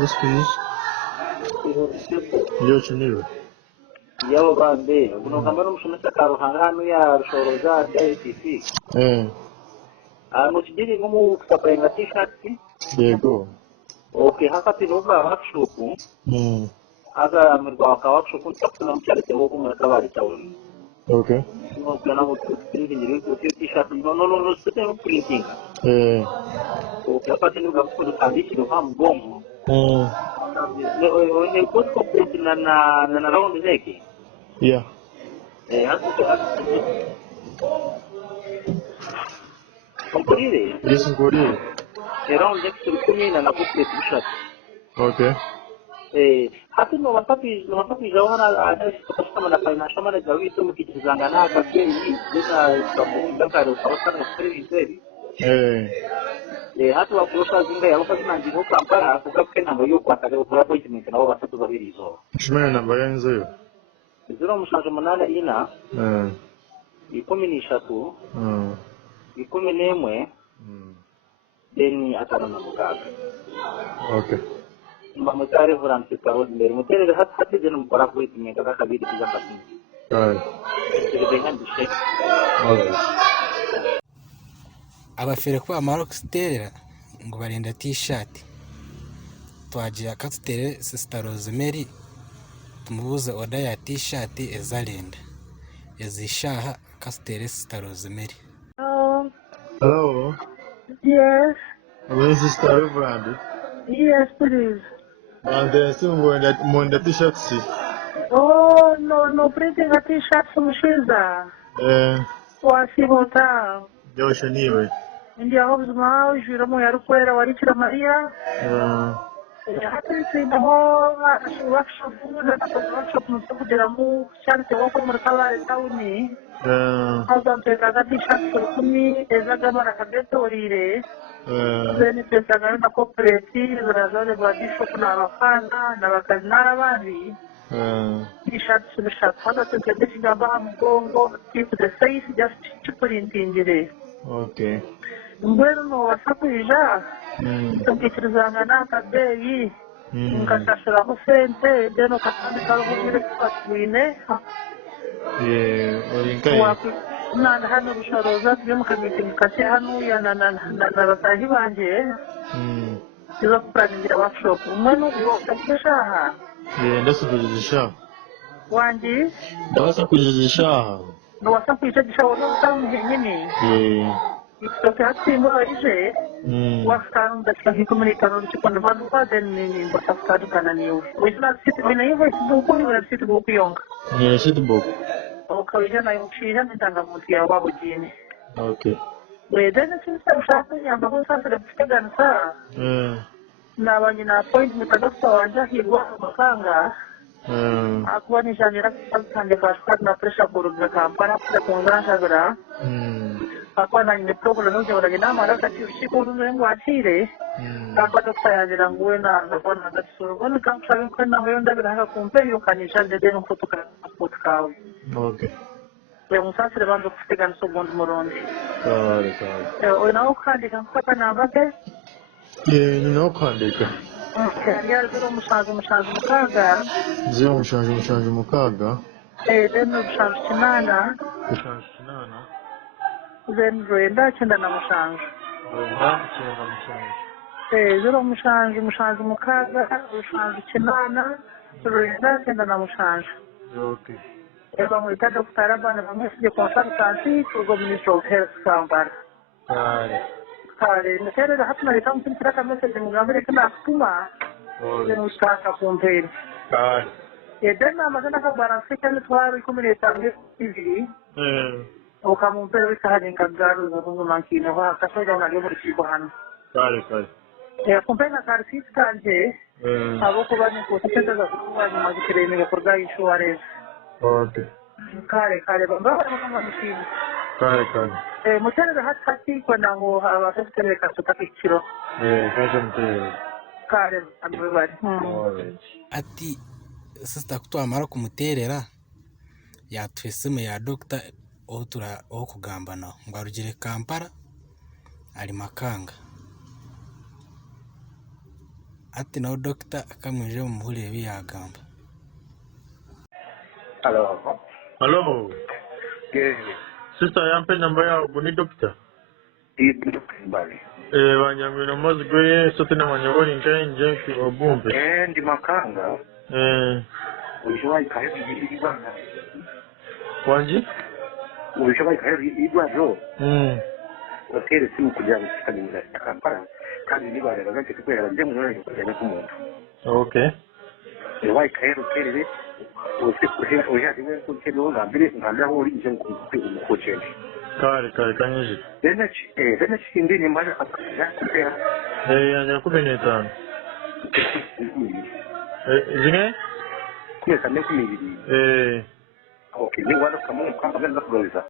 Yes, please. Ndio chiniwe. Yao bande, kuno kambano mshomesa karuhangano ya rushoroza ITC. Muchidiri ngumu kusapainga t-shirt. Yego. Okay, haka tinuba workshop. Aga mrwa ka workshop ntakuna mchalete woko mrakabali tawuni. Okay. Sino kana mutu printing ku t-shirt no sete printing. Okay, haka tinuba kudu kabisi no hamgongo. Ne post complete na round zeki. Yeah. Comprende? Yes, include. Around next to the na complete t-shirt. Okay. Hata no wapapi jawana ada kama na financial manager witu mkitizanga na kafiri bila sababu ndaka ndo sababu na siri nzeri. Hata wakurusha zinga ya wakati na ndiko kampara kukafuke namba yo kwa kale kwa appointment na watatu babiri hizo. Shimena namba yanzo yo. 0 13 11 then atano na mukaga. Okay. Mutare volante karodi mbere mutere hati jeno mukora appointment akakabiri kizafati. Abafere ko amaro kusterera ngo barinda t-shirt twagira katutere Sister Rosemary tumubuze oda ya t-shirt ezalenda ezishaha kastere Sister Rosemary. Hello. Yes. Where is Sister Reverend? Yes, please. And then soon when that t-shirt see. Oh, no printing a t-shirt from Shiza. Wasibota. Yo shaniwe. India hobs mau juramo yarukwera warikira Maria. Hata sida ho workshop kugira mu chance wako murkala tauni. Hauza mpeka t-shirt kumi ezagama kabetorire. Zeni pesa na cooperative zrazale ba bishop na abafana na bakazi n'abandi. T-shirt hata tukendesha ba mgongo keep the face just chiprintingire. Okay. Mbwenu no wasakuija. Tukitrizanga na kabeyi. Nkashashira ko sente deno katandika rugire kwatwine. Orinkai. Na hano rushoroza byumukamiti mukase hano ya na batahi banje. Izo kupraningira workshop. Umwenu ukakesha. Ndasa kujizisha. Wanji? Ndasa kujizisha. Ndo wasakuija gishawo tamu nyini. Ikitoke hatimbo ije. Wakati ndashaka kumenyekana n'ikikondo baduka then ni mbasafari kana niyo. Wizna siti bina hiyo sibuku ni siti buku yonga. Siti buku. Ukawija na yumshija nitanga muti ya wabo jini. Okay. Then since mshaka nyamba ko sasa ndakutega saa. Na banyi na appointment adafta wanja hibwa makanga. Akuwa ni janira kande bashkat na pressure kuruga kampana kwa kongrasa gra. Akuwa na ni problem nje wala gina mara kati usiku ndio atire. Akwa dokta yanjira nguwe na bona ndasuru. Wani kamsha kana wenda gra kumpe yo kanisha de no kutoka kutoka. Okay. Musafiri banza kutegana sobondi murundi. Kare. Oina ukandika mpaka nambake? Nina kwandika. Yari zero mushanju mukaga. Zero mushanju mukaga. Then mushanju kinana. Then rwenda chenda na mushanju. Zero mushanju mukaga, mushanju kinana, rwenda chenda na mushanju. Okay. Vamos estar doctora bana vamos de consultancy to Ministry of Health Kampar. Kare nasere da hatna ita mun kira kan message mun ga mere kana kuma. Then we start a campaign. Dan na magana ka bara second twari kumene target TV. O kamun pero sa hadin kagaru na kung makina wa kasi daw na gebo si kuhan. Kare. Campaign na karsis kanje. Abo ko ba ni ko tenda da kuwa ni magikire ni porga insurance. Okay. Kare bamba kama mshini. Kare. Mutane da hati kwa nango abafite kasuka kiciro. Kaje mte. Kare abubari. Ati sista kutwamara kumuterera yatwesime ya doctor otura okugambana ngo arugire Kampala ali Makanga. ati nawe dogita akamwije mumuhurire biyagamba. Hello. Yes. Sister yampe namba ya buni doctor. Bali. Banyamwino mazigwe sote na manyaboni nje obumbe. Ndi makanga. Ulishawahi karibu ibana. Wanji? Ulishawahi karibu ibana. Hoteli simu kujana kitabu Kampala. Kandi nibara bagake tukwera nje mu kujana ku muntu. Okay. Ulishawahi karibu kile ushatiwe kutelo ngambire ngambira ho uri nje ku chene. Kare kanyije. Dena chindi ni mara akaya kupera. Anya 15. Zine? Kuya kane kumibiri. Okay, ni wala kama kama na kuuliza.